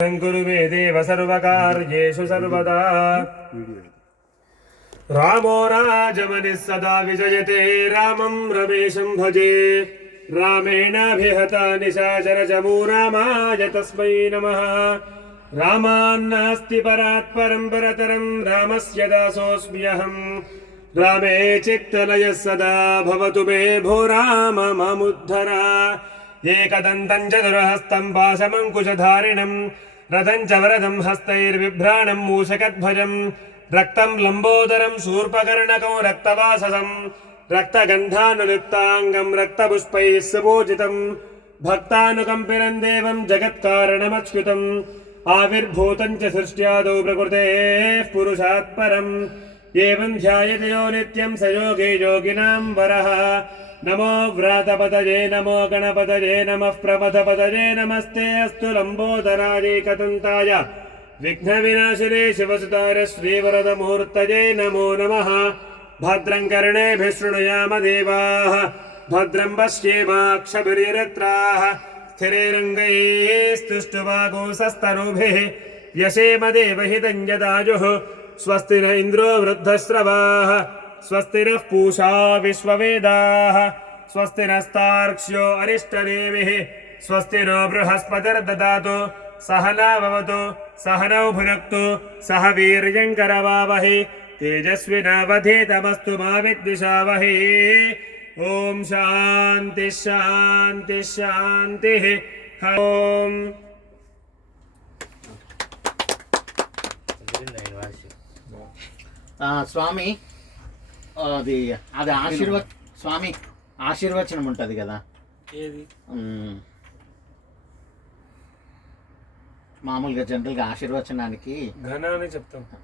कुरु मे देव सर्वकार्येषु सर्वदा। रामो राजमनिः सदा विजयते रामं रमेशं भजे। रामेणाभिहता निशाचरचमूनामाय तस्मै नमः। रामान्नास्ति परात् परं परतरं रामस्य दासोऽस्म्यहम्। रामे चित्तलयः सदा भवतु मे भो राम मामुद्धर। एकदन्तं चतुर्हस्तं पाशमङ्कुशधारिणं रथं च वरदं हस्तैर्बिभ्राणं मूषकध्वजं रक्तं लम्बोदरं शूर्पकर्णकं रक्तवाससं रक्तगन्धानुलिप्ताङ्गं रक्तपुष्पैः सुपूजितं भक्तानुकम्पिनं देवं जगत्कारणमच्युतम् आविर्भूतं च सृष्ट्यादौ प्रकृतेः पुरुषात् परम् एवं ध्यायते यो नित्यं स योगी योगिनां वरः। नमो व्रातपतये नमो गणपतये नमः प्रमथपतये नमस्ते अस्तु लम्बोदरायैकदन्ताय विघ्नविनाशिने शिवसुताय श्रीवरदमूर्तये नमो नमः। भद्रं कर्णेभिः शृणुयाम देवाः भद्रं पश्येमाक्षभिर्यजत्राः स्थिरैरङ्गैस्तुष्टुवागुंसस्तनूभिः व्यशेम देवहितं यदायुः। स्वस्ति न इन्द्रो वृद्धश्रवाः स्वस्ति नः पूषा विश्ववेदाः स्वस्ति नस्तार्क्ष्यो अरिष्टनेमिः स्वस्ति नो बृहस्पतिर्ददातु सहना भवतु सहनौ भुनक्तु सह वीर्यं करवावहै तेजस्विनावधीतमस्तु मा विद्विषावहै। ॐ शान्ति शान्ति शान्तिः। ॐ స్వామి అది అది స్వామి ఆశీర్వచనం ఉంటుంది కదా, ఏది మామూలుగా జనరల్గా ఆశీర్వచనానికి ఘనాన్ని చెప్తాం.